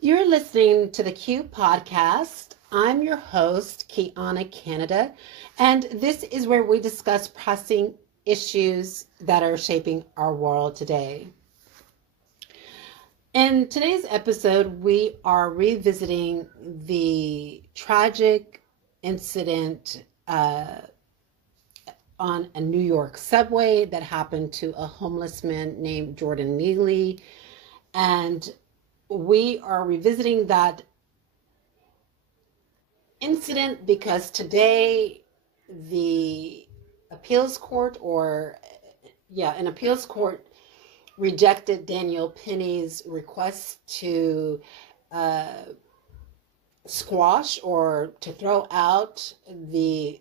You're listening to the Q podcast. I'm your host, Kiana Canada, and this is where we discuss pressing issues that are shaping our world today. In today's episode, we are revisiting the tragic incident on a New York subway that happened to a homeless man named Jordan Neely. And we are revisiting that incident because today the appeals court an appeals court rejected Daniel Penny's request to squash or to throw out the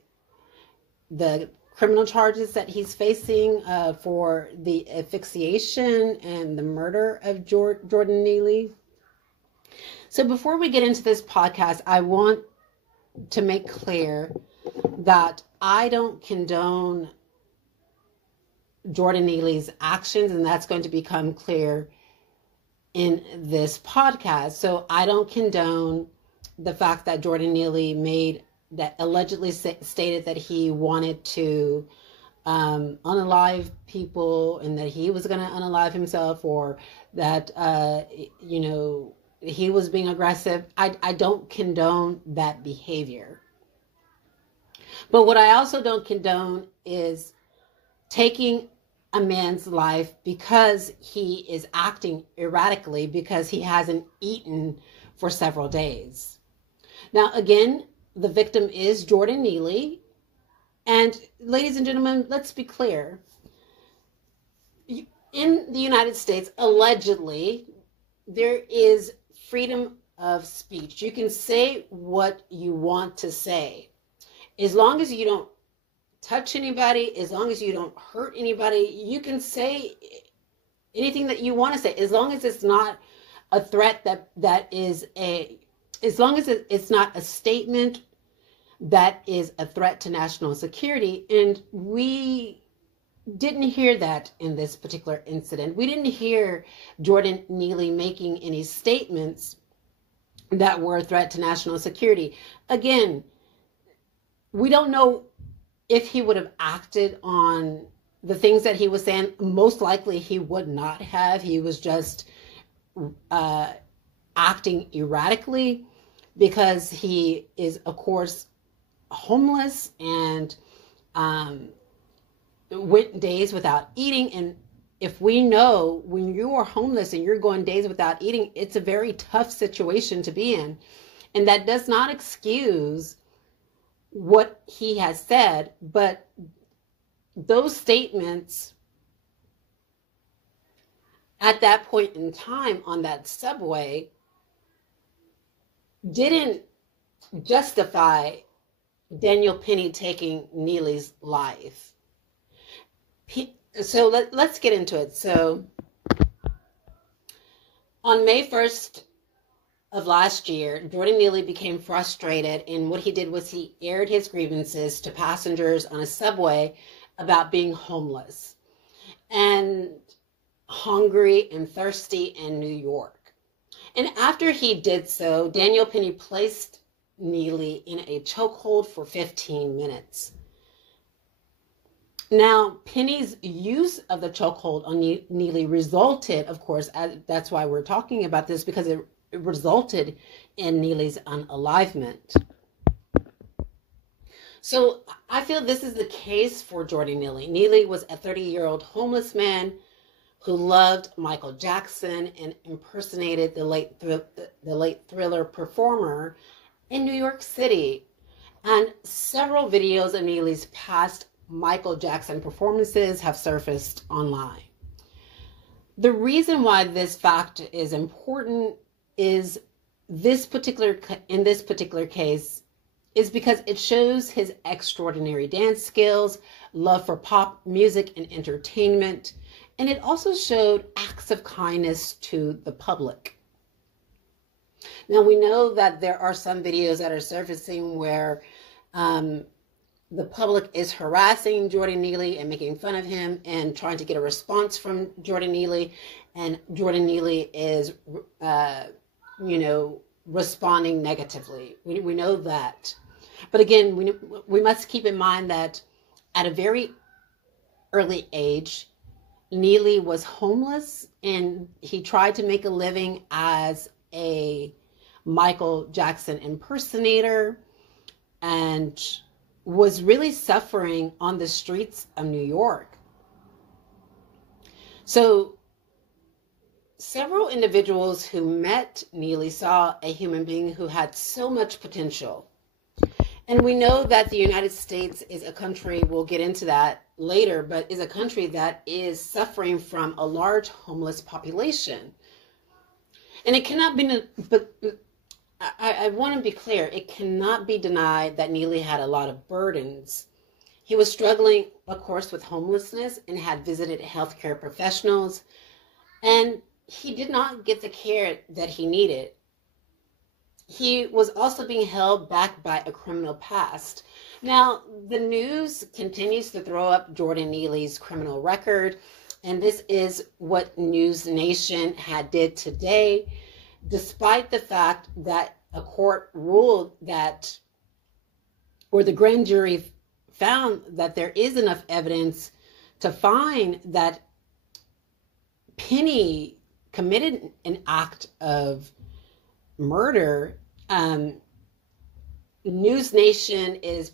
criminal charges that he's facing for the asphyxiation and the murder of Jordan Neely. So before we get into this podcast, I want to make clear that I don't condone Jordan Neely's actions, and that's going to become clear in this podcast. So I don't condone the fact that Jordan Neely allegedly stated that he wanted to unalive people and that he was going to unalive himself, or that he was being aggressive. I don't condone that behavior. But what I also don't condone is taking a man's life because he is acting erratically because he hasn't eaten for several days. Now, again, the victim is Jordan Neely. And ladies and gentlemen, let's be clear. In the United States, allegedly, there is freedom of speech. You can say what you want to say. As long as you don't touch anybody, as long as you don't hurt anybody, you can say anything that you want to say. As long as it's not a threat as long as it's not a statement that is a threat to national security. And we didn't hear that in this particular incident. We didn't hear Jordan Neely making any statements that were a threat to national security. Again, we don't know if he would have acted on the things that he was saying. Most likely he would not have. He was just acting erratically because he is, of course, homeless and went days without eating. And if we know when you are homeless and you're going days without eating, it's a very tough situation to be in. And that does not excuse what he has said, but those statements at that point in time on that subway didn't justify Daniel Penny taking Neely's life. So let's get into it. So on May 1st of last year, Jordan Neely became frustrated, and what he did was he aired his grievances to passengers on a subway about being homeless and hungry and thirsty in New York. And after he did so, Daniel Penny placed Neely in a chokehold for 15 minutes. Now, Penny's use of the chokehold on Neely resulted, of course, that's why we're talking about this, because it resulted in Neely's unalivement. So I feel this is the case for Jordan Neely. Neely was a 30-year-old homeless man who loved Michael Jackson and impersonated the late Thriller performer in New York City. And several videos of Neely's past Michael Jackson performances have surfaced online. The reason why this fact is important is in this particular case is because it shows his extraordinary dance skills, love for pop music and entertainment, and it also showed acts of kindness to the public. Now, we know that there are some videos that are surfacing where the public is harassing Jordan Neely and making fun of him and trying to get a response from Jordan Neely. And Jordan Neely is responding negatively. We know that. But again, we must keep in mind that at a very early age, Neely was homeless and he tried to make a living as a Michael Jackson impersonator and was really suffering on the streets of New York. So several individuals who met Neely saw a human being who had so much potential. And we know that the United States is a country, we'll get into that later, but is a country that is suffering from a large homeless population. And it cannot be, but I want to be clear, it cannot be denied that Neely had a lot of burdens. He was struggling, of course, with homelessness and had visited healthcare professionals, and he did not get the care that he needed. He was also being held back by a criminal past. Now, the news continues to throw up Jordan Neely's criminal record, and this is what News Nation had did today, despite the fact that a court ruled that, or the grand jury found that there is enough evidence to find that Penny committed an act of murder. News Nation is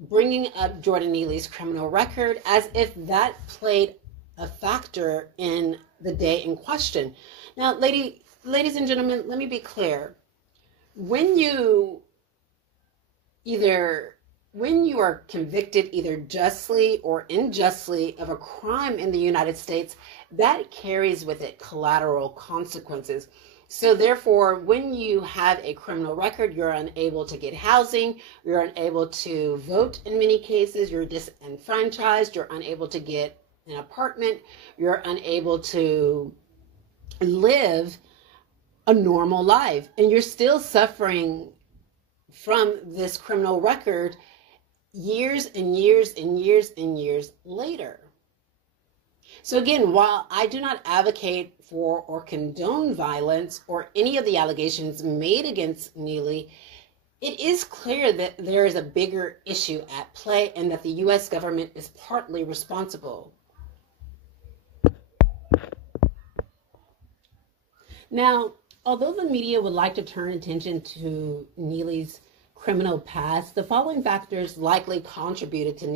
bringing up Jordan Neely's criminal record as if that played a factor in the day in question. Now, ladies and gentlemen, let me be clear. When you are convicted either justly or unjustly of a crime in the United States, that carries with it collateral consequences. So therefore, when you have a criminal record, you're unable to get housing, you're unable to vote in many cases, you're disenfranchised, you're unable to get an apartment, you're unable to live a normal life, and you're still suffering from this criminal record years and years and years and years later. So again, while I do not advocate for or condone violence or any of the allegations made against Neely, it is clear that there is a bigger issue at play and that the U.S. government is partly responsible. Now, although the media would like to turn attention to Neely's criminal past, the following factors likely contributed to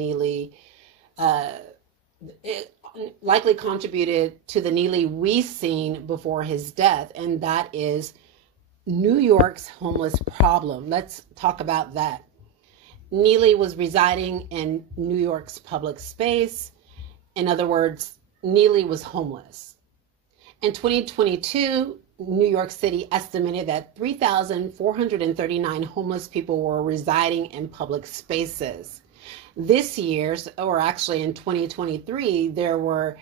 the Neely we seen before his death, and that is New York's homeless problem. Let's talk about that. Neely was residing in New York's public space. In other words, Neely was homeless. In 2022, New York City estimated that 3,439 homeless people were residing in public spaces. This year, or actually in 2023, there were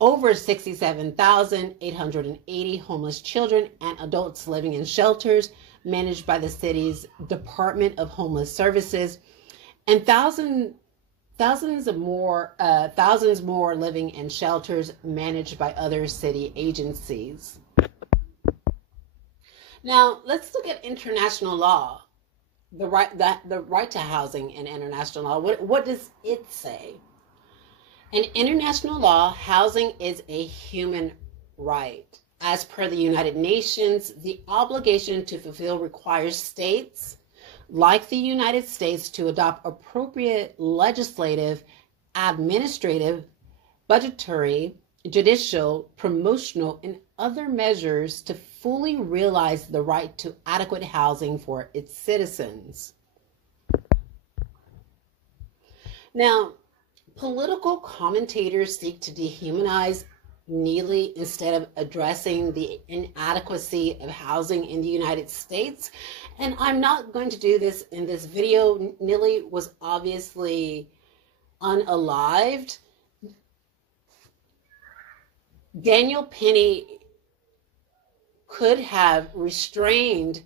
over 67,880 homeless children and adults living in shelters managed by the city's Department of Homeless Services, and thousands more living in shelters managed by other city agencies. Now, let's look at international law, the right to housing in international law. What does it say? In international law, housing is a human right. As per the United Nations, the obligation to fulfill requires states like the United States to adopt appropriate legislative, administrative, budgetary, judicial, promotional, and other measures to fully realize the right to adequate housing for its citizens. Now, political commentators seek to dehumanize Neely instead of addressing the inadequacy of housing in the United States. And I'm not going to do this in this video. Neely was obviously unalived. Daniel Penny could have restrained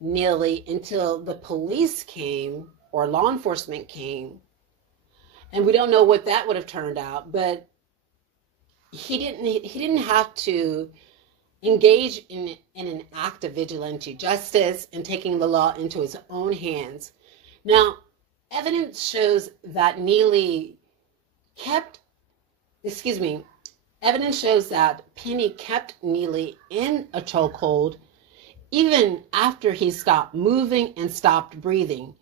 Neely until the police came or law enforcement came. And we don't know what that would have turned out, but he didn't have to engage in an act of vigilante justice and taking the law into his own hands. Now, evidence shows that evidence shows that Penny kept Neely in a chokehold even after he stopped moving and stopped breathing.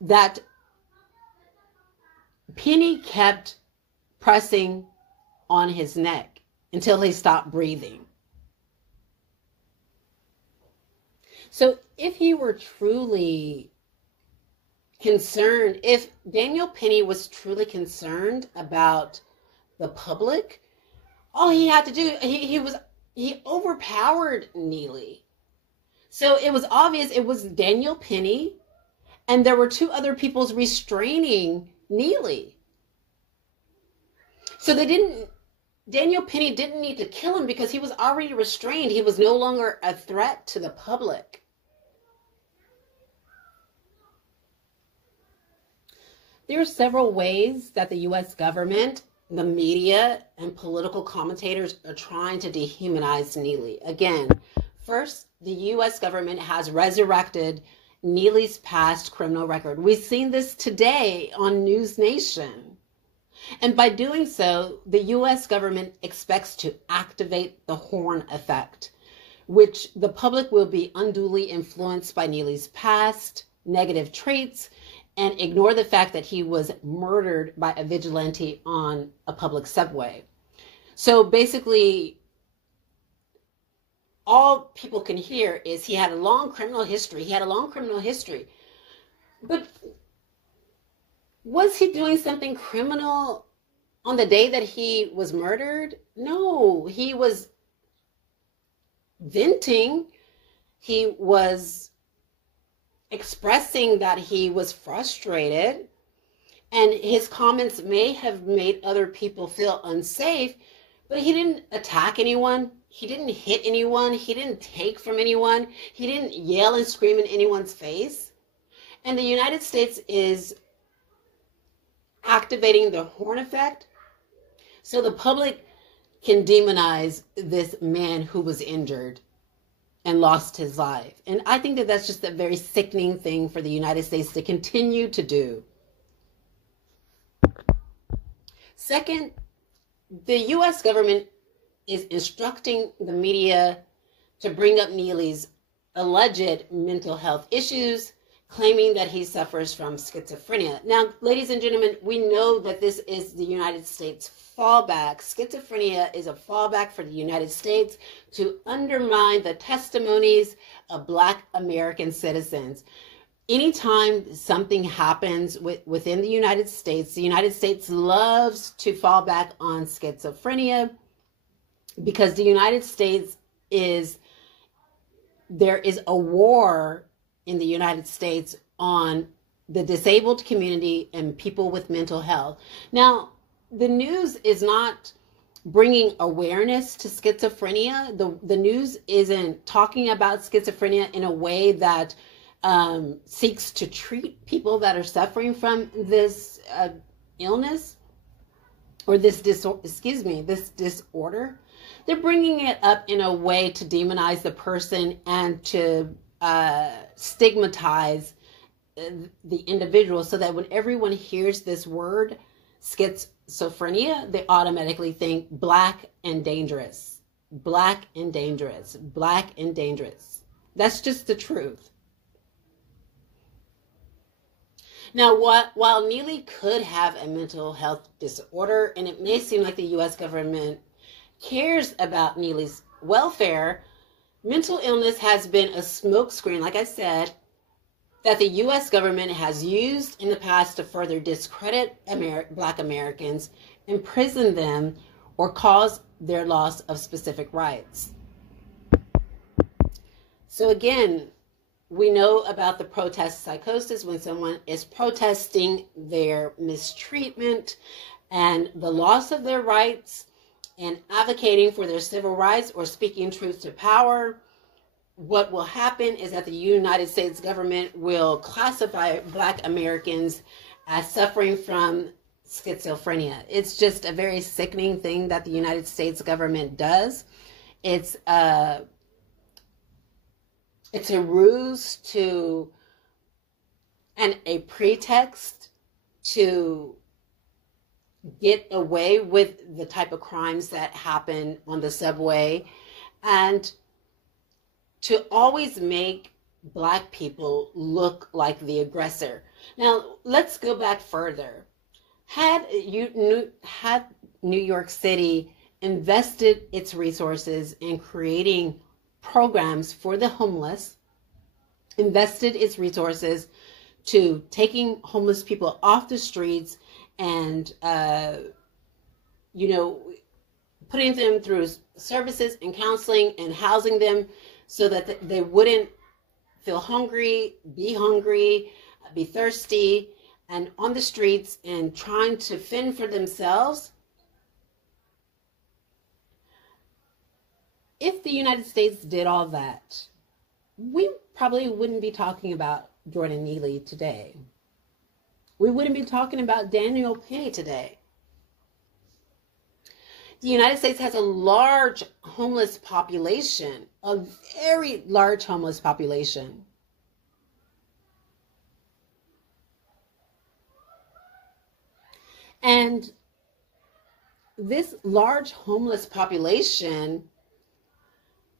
That Penny kept pressing on his neck until he stopped breathing. So if he were truly concerned, if Daniel Penny was truly concerned about the public, all he had to do, he overpowered Neely. So it was obvious it was Daniel Penny, and there were two other people restraining Neely. So Daniel Penny didn't need to kill him because he was already restrained. He was no longer a threat to the public. There are several ways that the U.S. government, the media, and political commentators are trying to dehumanize Neely. Again, first, the U.S. government has resurrected Neely's past criminal record. We've seen this today on News Nation. And by doing so, the U.S. government expects to activate the Horn effect, which the public will be unduly influenced by Neely's past negative traits and ignore the fact that he was murdered by a vigilante on a public subway. So basically, all people can hear is he had a long criminal history. But was he doing something criminal on the day that he was murdered? No, he was venting. He was expressing that he was frustrated, and his comments may have made other people feel unsafe, but he didn't attack anyone. He didn't hit anyone. He didn't take from anyone. He didn't yell and scream in anyone's face. And the United States is activating the Horn effect so the public can demonize this man who was injured and lost his life. And I think that that's just a very sickening thing for the United States to continue to do. Second, the U.S. government is instructing the media to bring up Neely's alleged mental health issues, claiming that he suffers from schizophrenia. Now, ladies and gentlemen, we know that this is the United States fallback. Schizophrenia is a fallback for the United States to undermine the testimonies of Black American citizens. Anytime something happens within the United States loves to fall back on schizophrenia because the United States there is a war in the United States on the disabled community and people with mental health. Now, the news is not bringing awareness to schizophrenia. The news isn't talking about schizophrenia in a way that seeks to treat people that are suffering from this illness or this disorder. They're bringing it up in a way to demonize the person and to stigmatize the individual, so that when everyone hears this word schizophrenia, they automatically think Black and dangerous, Black and dangerous, Black and dangerous. That's just the truth. Now, while Neely could have a mental health disorder, and it may seem like the U.S. government cares about Neely's welfare, mental illness has been a smokescreen, like I said, that the U.S. government has used in the past to further discredit Black Americans, imprison them, or cause their loss of specific rights. So again, we know about the protest psychosis when someone is protesting their mistreatment and the loss of their rights and advocating for their civil rights or speaking truth to power. What will happen is that the United States government will classify Black Americans as suffering from schizophrenia. It's just a very sickening thing that the United States government does. It's a ruse to, and a pretext to get away with the type of crimes that happen on the subway, and to always make Black people look like the aggressor. Now, let's go back further. Had New York City invested its resources in creating programs for the homeless, invested its resources to taking homeless people off the streets and, putting them through services and counseling and housing them so that they wouldn't feel hungry, be thirsty, and on the streets and trying to fend for themselves. If the United States did all that, we probably wouldn't be talking about Jordan Neely today. We wouldn't be talking about Daniel Penny today. The United States has a large homeless population, a very large homeless population. And this large homeless population,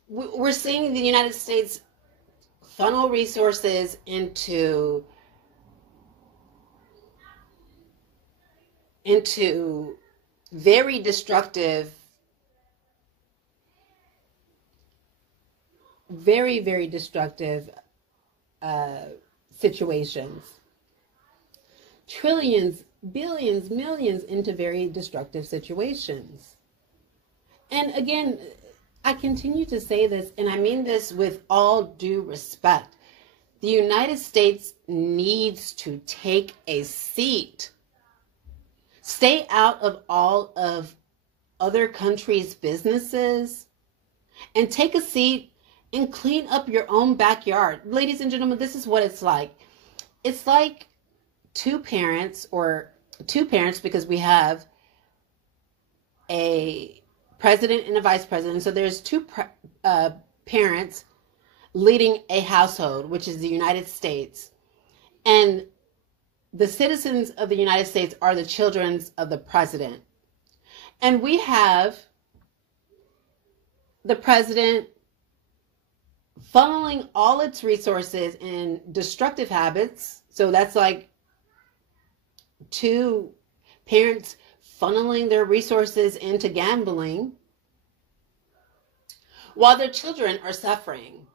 we're seeing the United States funnel resources into very destructive, very destructive situations. Trillions, billions, millions into very destructive situations. And again, I continue to say this, and I mean this with all due respect. The United States needs to take a seat. Stay out of all of other countries' businesses and take a seat and clean up your own backyard. Ladies and gentlemen, this is what it's like. It's like two parents because we have a president and a vice president. So there's two parents leading a household, which is the United States. And the citizens of the United States are the children of the president. And we have the president funneling all its resources in destructive habits. So that's like two parents funneling their resources into gambling while their children are suffering.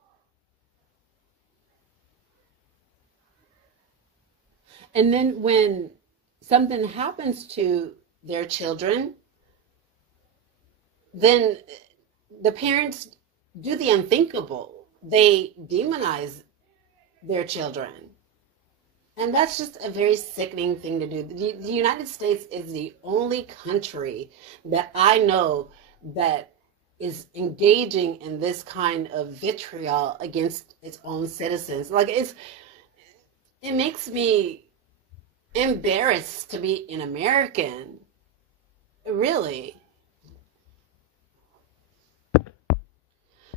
And then when something happens to their children, then the parents do the unthinkable. They demonize their children. And that's just a very sickening thing to do. The United States is the only country that I know that is engaging in this kind of vitriol against its own citizens. Like, it makes me embarrassed to be an American. Really.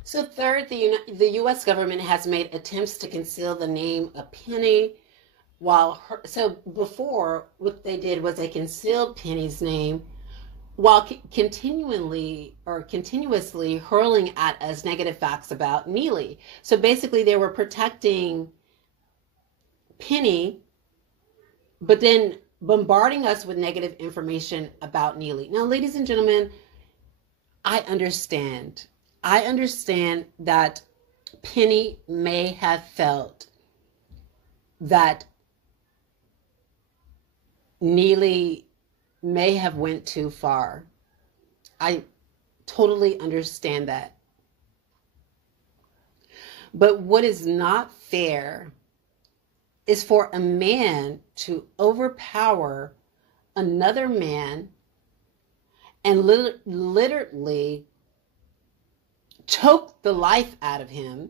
So third, the U.S. government has made attempts to conceal the name of Penny. So before, what they did was they concealed Penny's name while continuously hurling at us negative facts about Neely. So basically they were protecting Penny, but then bombarding us with negative information about Neely. Now, ladies and gentlemen, I understand that Penny may have felt that Neely may have went too far. I totally understand that. But what is not fair is for a man to overpower another man and literally choke the life out of him.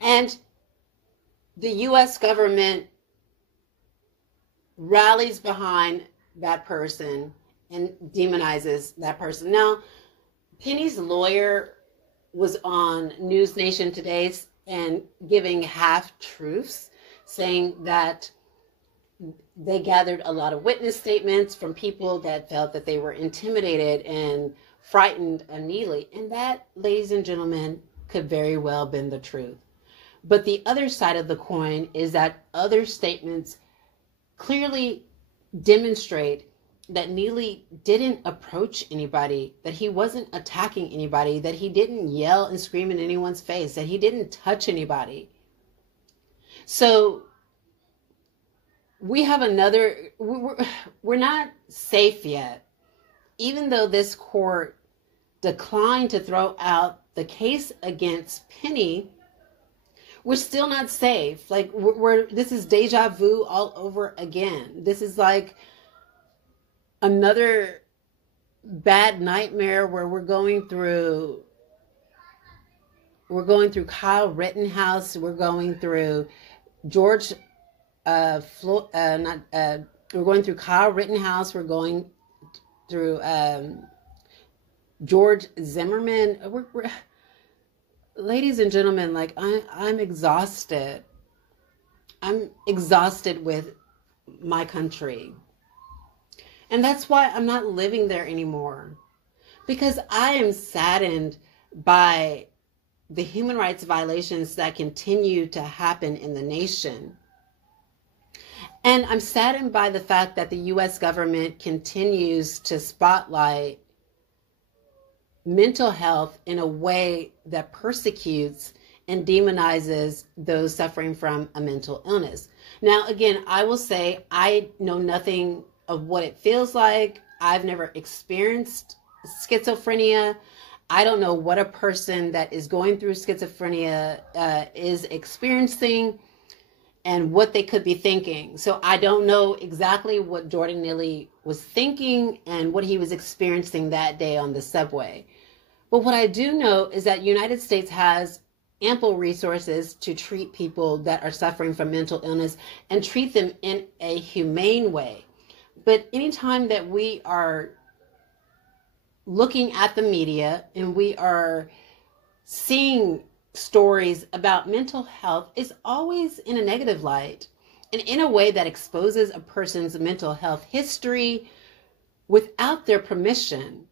And the U.S. government rallies behind that person and demonizes that person. Now, Penny's lawyer was on News Nation today and giving half truths, saying that they gathered a lot of witness statements from people that felt that they were intimidated and frightened of Neely. And that, ladies and gentlemen, could very well have been the truth. But the other side of the coin is that other statements clearly demonstrate that Neely didn't approach anybody, that he wasn't attacking anybody, that he didn't yell and scream in anyone's face, that he didn't touch anybody. So we have we're not safe yet. Even though this court declined to throw out the case against Penny, we're still not safe. Like this is deja vu all over again. This is like another bad nightmare where we're going through Kyle Rittenhouse, we're going through we're going through Kyle Rittenhouse, we're going through George Zimmerman. Ladies and gentlemen, like I'm exhausted. I'm exhausted with my country. And that's why I'm not living there anymore. Because I am saddened by the human rights violations that continue to happen in the nation. And I'm saddened by the fact that the U.S. government continues to spotlight mental health in a way that persecutes and demonizes those suffering from a mental illness. Now, again, I will say I know nothing of what it feels like. I've never experienced schizophrenia. I don't know what a person that is going through schizophrenia is experiencing and what they could be thinking. So I don't know exactly what Jordan Neely was thinking and what he was experiencing that day on the subway. But what I do know is that the United States has ample resources to treat people that are suffering from mental illness and treat them in a humane way. But anytime that we are looking at the media and we are seeing stories about mental health, is always in a negative light and in a way that exposes a person's mental health history without their permission.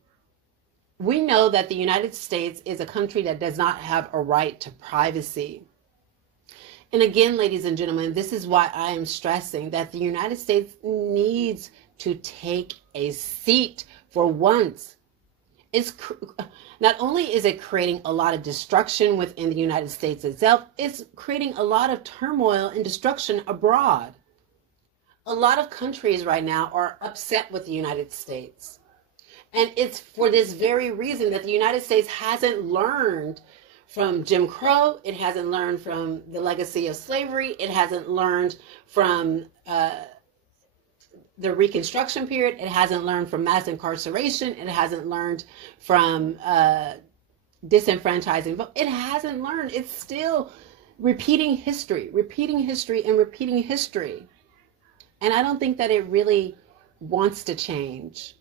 We know that the United States is a country that does not have a right to privacy. And again, ladies and gentlemen, this is why I am stressing that the United States needs to take a seat for once. Not only is it creating a lot of destruction within the United States itself, it's creating a lot of turmoil and destruction abroad. A lot of countries right now are upset with the United States. And it's for this very reason that the United States hasn't learned from Jim Crow. It hasn't learned from the legacy of slavery. It hasn't learned from the Reconstruction period. It hasn't learned from mass incarceration. It hasn't learned from disenfranchising. But it hasn't learned. It's still repeating history, and repeating history. And I don't think that it really wants to change.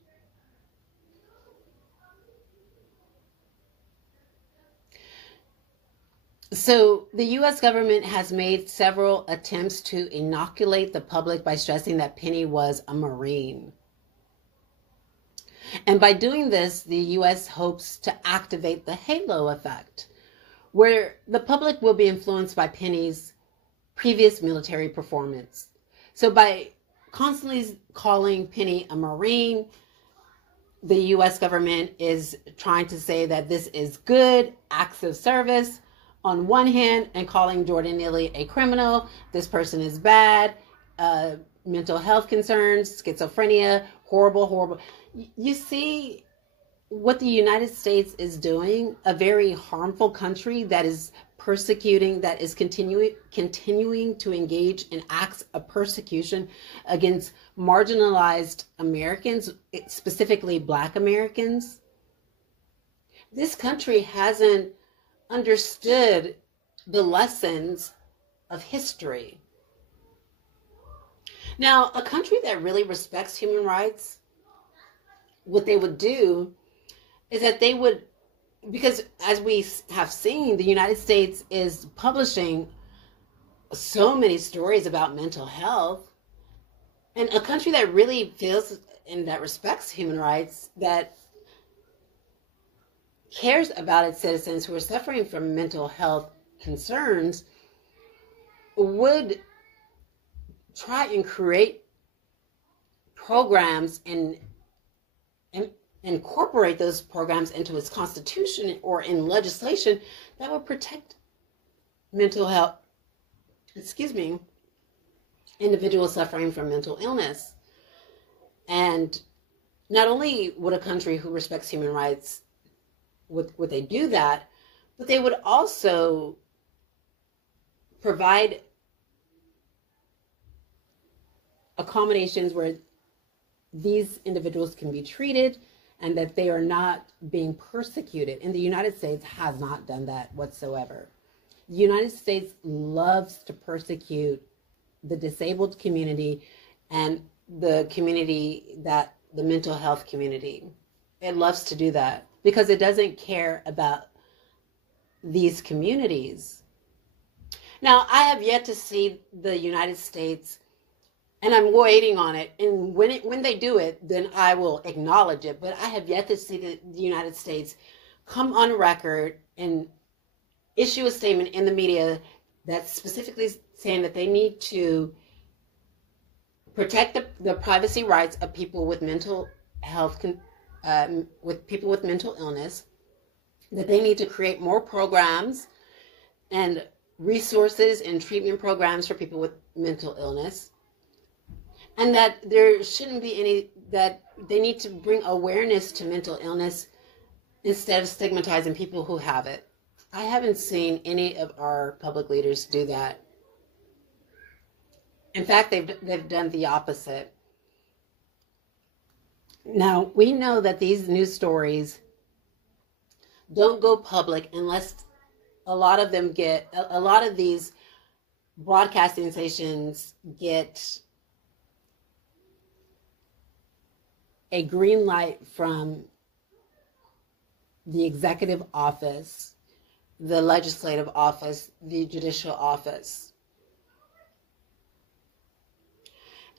So the U.S. government has made several attempts to inoculate the public by stressing that Penny was a Marine. And by doing this, the U.S. hopes to activate the halo effect, where the public will be influenced by Penny's previous military performance. So by constantly calling Penny a Marine, the U.S. government is trying to say that this is good acts of service on one hand, and calling Jordan Neely a criminal. This person is bad, mental health concerns, schizophrenia, horrible. You see what the United States is doing, a very harmful country that is persecuting, that is continuing to engage in acts of persecution against marginalized Americans, specifically Black Americans. This country hasn't understood the lessons of history. Now, a country that really respects human rights what they would do is that they would, because as we have seen, the United States is publishing so many stories about mental health, and a country that really feels and that respects human rights, that cares about its citizens who are suffering from mental health concerns, would try and create programs and incorporate those programs into its constitution or in legislation that would protect mental health, individuals suffering from mental illness. And not only would a country who respects human rights, would they do that, but they would also provide accommodations where these individuals can be treated and that they are not being persecuted. And the United States has not done that whatsoever. The United States loves to persecute the disabled community and the community, that the mental health community. It loves to do that because it doesn't care about these communities. Now, I have yet to see the United States, and I'm waiting on it. And when they do it, then I will acknowledge it. But I have yet to see the United States come on record and issue a statement in the media that's specifically saying that they need to protect the privacy rights of people with mental health, with people with mental illness, that they need to create more programs and resources and treatment programs for people with mental illness, and that there shouldn't be any, that they need to bring awareness to mental illness instead of stigmatizing people who have it. I haven't seen any of our public leaders do that. In fact, they've done the opposite. Now, we know that these news stories don't go public unless a lot of these broadcasting stations get a green light from the executive office, the legislative office, the judicial office.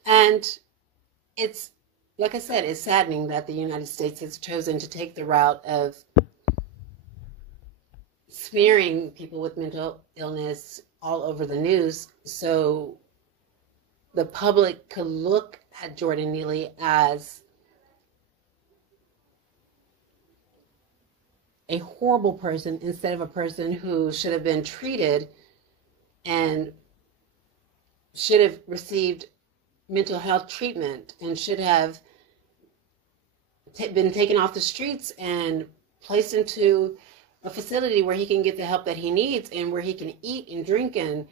And it's, like I said, it's saddening that the United States has chosen to take the route of smearing people with mental illness all over the news so the public could look at Jordan Neely as a horrible person instead of a person who should have been treated and should have received mental health treatment and should have been taken off the streets and placed into a facility where he can get the help that he needs and where he can eat and drink and,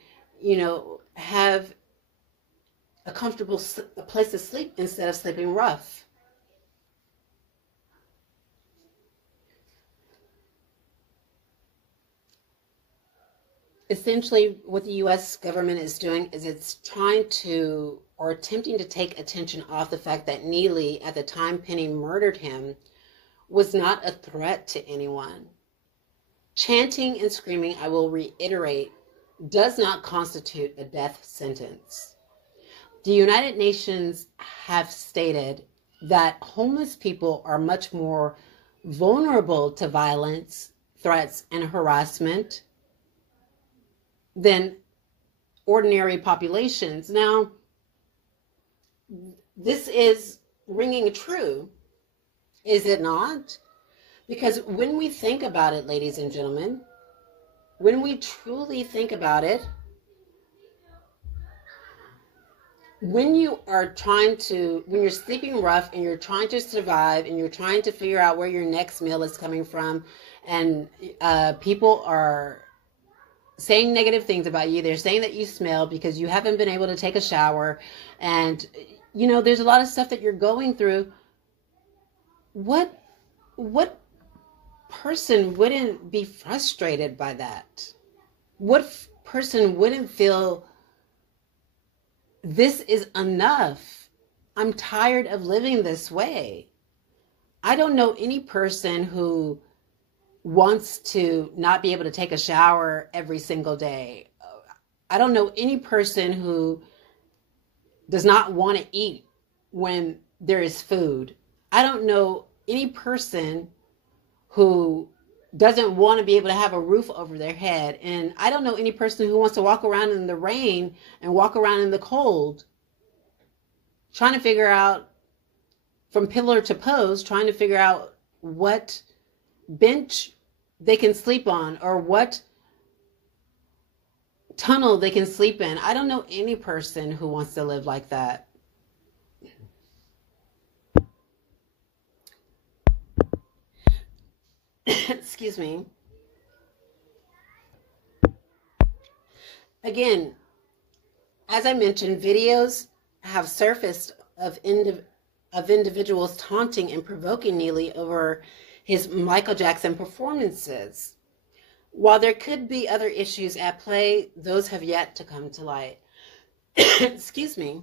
have a comfortable place to sleep instead of sleeping rough. Essentially, what the U.S. government is doing is it's trying to, or attempting to take attention off the fact that Neely, at the time Penny murdered him, was not a threat to anyone. Chanting and screaming, I will reiterate, does not constitute a death sentence. The United Nations have stated that homeless people are much more vulnerable to violence, threats, and harassment than ordinary populations. Now, this is ringing true, is it not? Because when we think about it, ladies and gentlemen, when we truly think about it, when you're sleeping rough and you're trying to survive and you're trying to figure out where your next meal is coming from, and people are saying negative things about you, they're saying that you smell because you haven't been able to take a shower, and there's a lot of stuff that you're going through. What person wouldn't be frustrated by that? What person wouldn't feel, this is enough? I'm tired of living this way. I don't know any person who wants to not be able to take a shower every single day. I don't know any person who does not want to eat when there is food. I don't know any person who doesn't want to be able to have a roof over their head. And I don't know any person who wants to walk around in the rain and walk around in the cold, trying to figure out from pillar to post, trying to figure out what bench they can sleep on or what tunnel they can sleep in. I don't know any person who wants to live like that. Excuse me. Again, as I mentioned, videos have surfaced of individuals taunting and provoking Neely over his Michael Jackson performances. While there could be other issues at play, those have yet to come to light. Excuse me.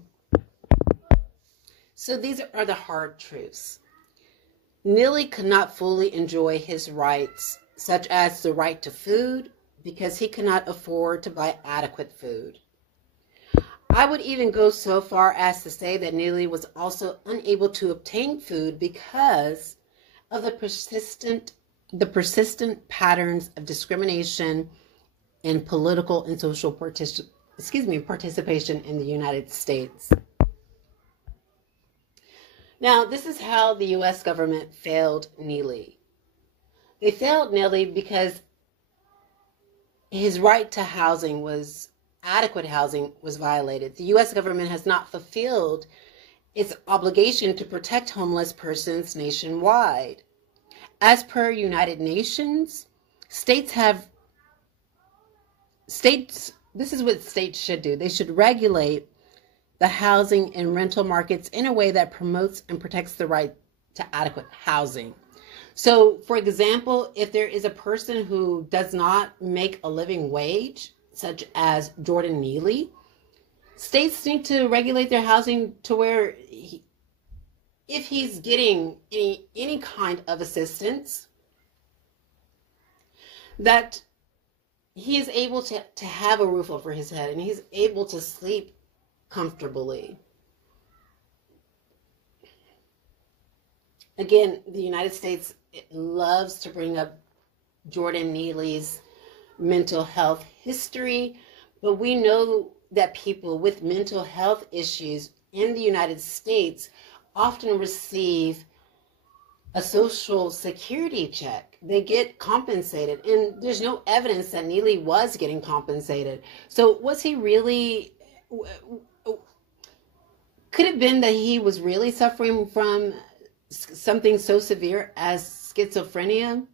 So these are the hard truths. Neely could not fully enjoy his rights, such as the right to food, because he could not afford to buy adequate food. I would even go so far as to say that Neely was also unable to obtain food because of the persistent patterns of discrimination in political and social participation in the United States. Now, this is how the U.S. government failed Neely. They failed Neely because his right to adequate housing was violated. The U.S. government has not fulfilled its obligation to protect homeless persons nationwide. As per United Nations, this is what states should do. They should regulate the housing and rental markets in a way that promotes and protects the right to adequate housing. So, for example, if there is a person who does not make a living wage, such as Jordan Neely, states need to regulate their housing to where if he's getting any kind of assistance, that he is able to have a roof over his head and he's able to sleep comfortably. Again, the United States loves to bring up Jordan Neely's mental health history, but we know that people with mental health issues in the United States often receive a social security check. They get compensated, and there's no evidence that Neely was getting compensated. So was he really, could it have been that he was really suffering from something so severe as schizophrenia?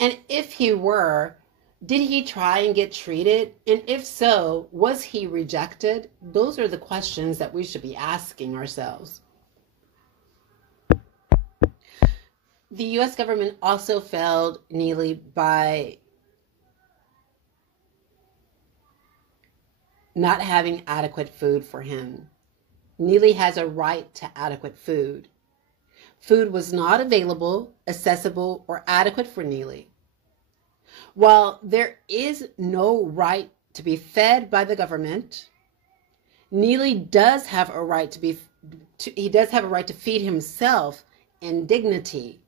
And if he were, did he try and get treated? And if so, was he rejected? Those are the questions that we should be asking ourselves. The U.S. government also failed Neely by not having adequate food for him. Neely has a right to adequate food. Food was not available, accessible, or adequate for Neely. While there is no right to be fed by the government, Neely does have a right to feed himself in dignity.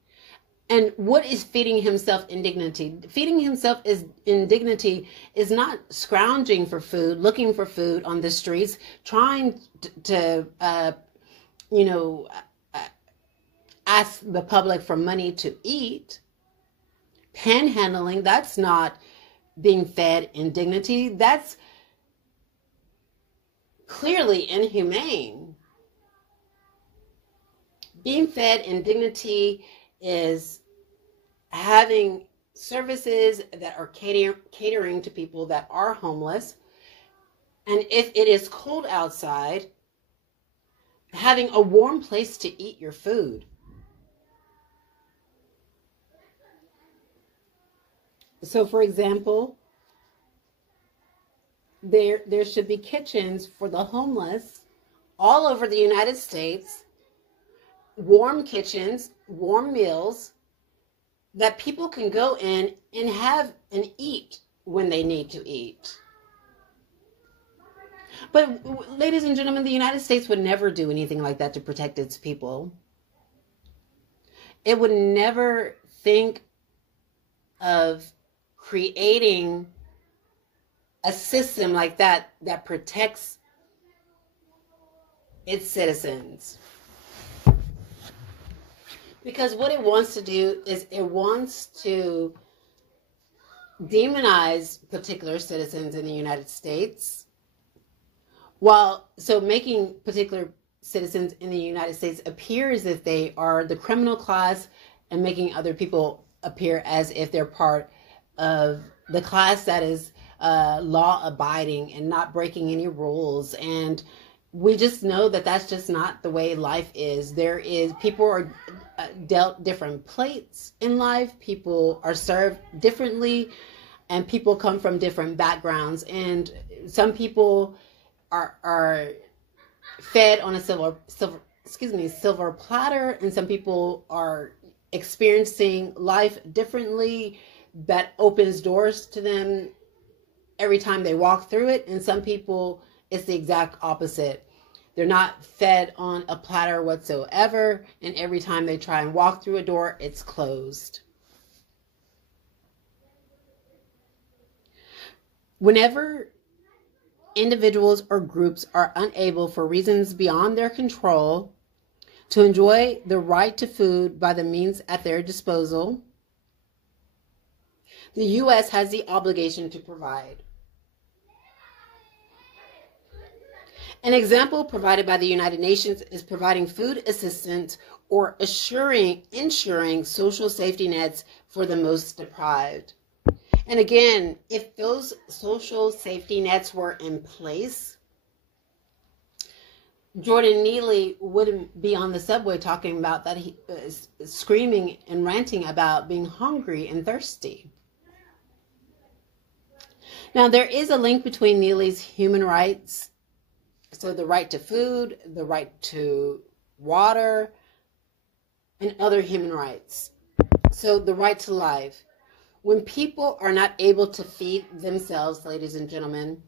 And what is feeding himself in dignity? Feeding himself in dignity is not scrounging for food, looking for food on the streets, trying to ask the public for money to eat. Panhandling, that's not being fed in dignity. That's clearly inhumane. Being fed in dignity is having services that are catering to people that are homeless. And if it is cold outside, having a warm place to eat your food. So, for example, there should be kitchens for the homeless all over the United States warm kitchens, warm meals that people can go in and have and eat when they need to eat. But ladies and gentlemen, the United States would never do anything like that to protect its people. It would never think of creating a system like that that protects its citizens. Because what it wants to do is it wants to demonize particular citizens in the United States, making particular citizens in the United States appear as if they are the criminal class, and making other people appear as if they're part of the class that is law abiding and not breaking any rules. And we just know that that's just not the way life is. People are dealt different plates in life. People are served differently, and people come from different backgrounds. And some people are fed on a silver platter, and some people are experiencing life differently that opens doors to them every time they walk through it. And some people, it's the exact opposite. They're not fed on a platter whatsoever, and every time they try and walk through a door, it's closed. Whenever individuals or groups are unable, for reasons beyond their control, to enjoy the right to food by the means at their disposal, the U.S. has the obligation to provide. An example provided by the United Nations is providing food assistance or ensuring social safety nets for the most deprived. And again, if those social safety nets were in place, Jordan Neely wouldn't be on the subway talking about that, he screaming and ranting about being hungry and thirsty. Now, there is a link between Neely's human rights, so the right to food, the right to water, and other human rights. So the right to life. When people are not able to feed themselves, ladies and gentlemen,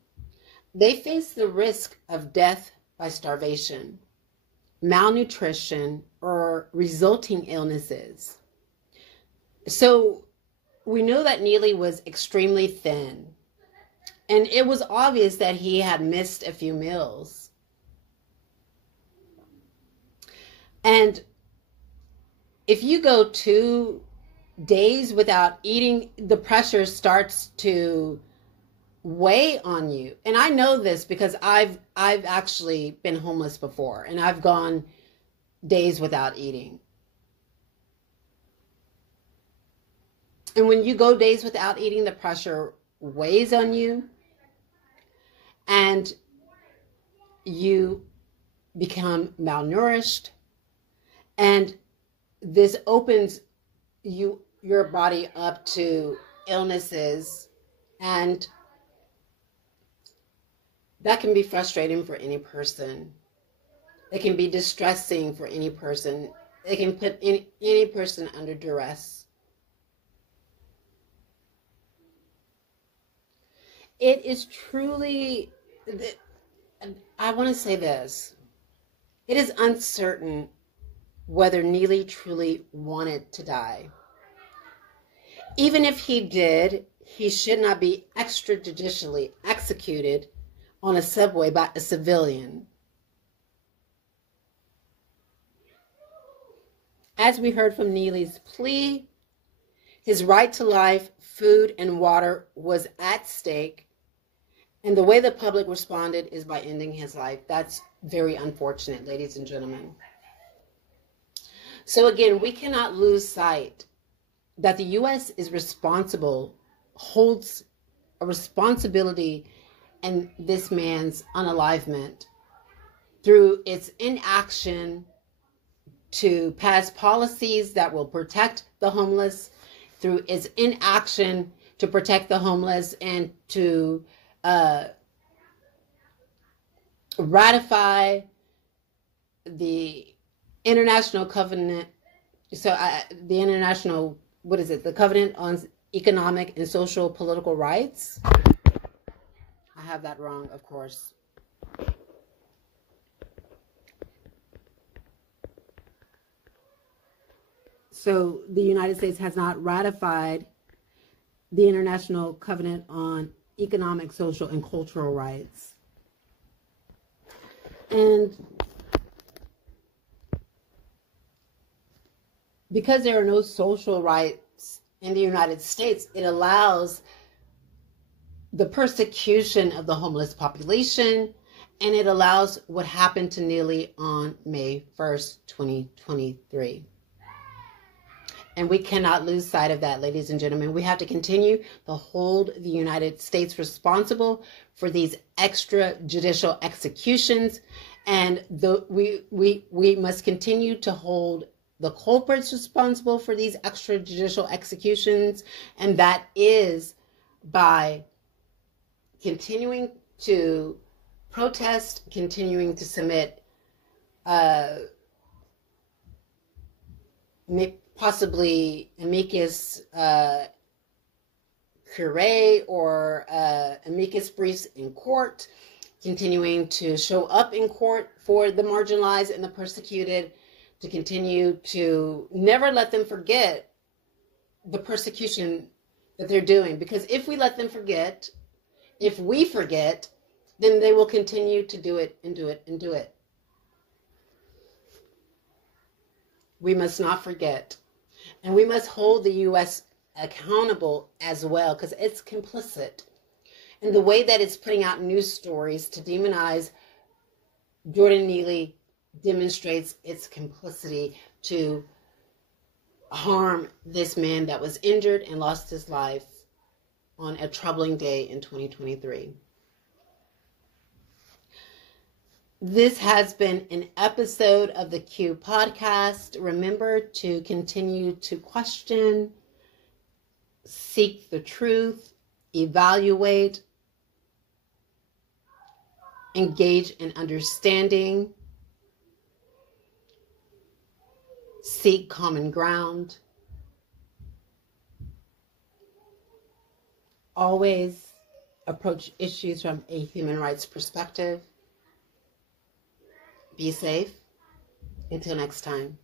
they face the risk of death by starvation, malnutrition, or resulting illnesses. So we know that Neely was extremely thin, and it was obvious that he had missed a few meals. And if you go 2 days without eating, the pressure starts to weigh on you. And I know this because I've actually been homeless before, and I've gone days without eating. And when you go days without eating, the pressure weighs on you, and you become malnourished, and this opens your body up to illnesses, and that can be frustrating for any person. It can be distressing for any person. It can put any person under duress. It is truly, I want to say this, it is uncertain whether Neely truly wanted to die. Even if he did, he should not be extrajudicially executed on a subway by a civilian. As we heard from Neely's plea, his right to life, food, and water was at stake, and the way the public responded is by ending his life. That's very unfortunate, ladies and gentlemen. So again, we cannot lose sight that the U.S. is responsible, holds a responsibility in this man's unalivement through its inaction to pass policies that will protect the homeless, through its inaction to protect the homeless, and to ratify the international covenant. So the international, what is it? The Covenant on Economic and Social Political Rights. I have that wrong, of course. So the United States has not ratified the International Covenant on Economic, Social, and Cultural Rights. And because there are no social rights in the United States, it allows the persecution of the homeless population, and it allows what happened to Neely on May 1st, 2023. And we cannot lose sight of that, ladies and gentlemen. We have to continue to hold the United States responsible for these extrajudicial executions. And we must continue to hold the culprits responsible for these extrajudicial executions. And that is by continuing to protest, continuing to submit possibly amicus curiae or amicus briefs in court, continuing to show up in court for the marginalized and the persecuted, to continue to never let them forget the persecution that they're doing. Because if we let them forget, if we forget, then they will continue to do it and do it and do it. We must not forget. And we must hold the U.S. accountable as well, because it's complicit. And the way that it's putting out news stories to demonize Jordan Neely demonstrates its complicity to harm this man that was injured and lost his life on a troubling day in 2023. This has been an episode of the Q podcast. Remember to continue to question, seek the truth, evaluate, engage in understanding, seek common ground. Always approach issues from a human rights perspective. Be safe. Until next time.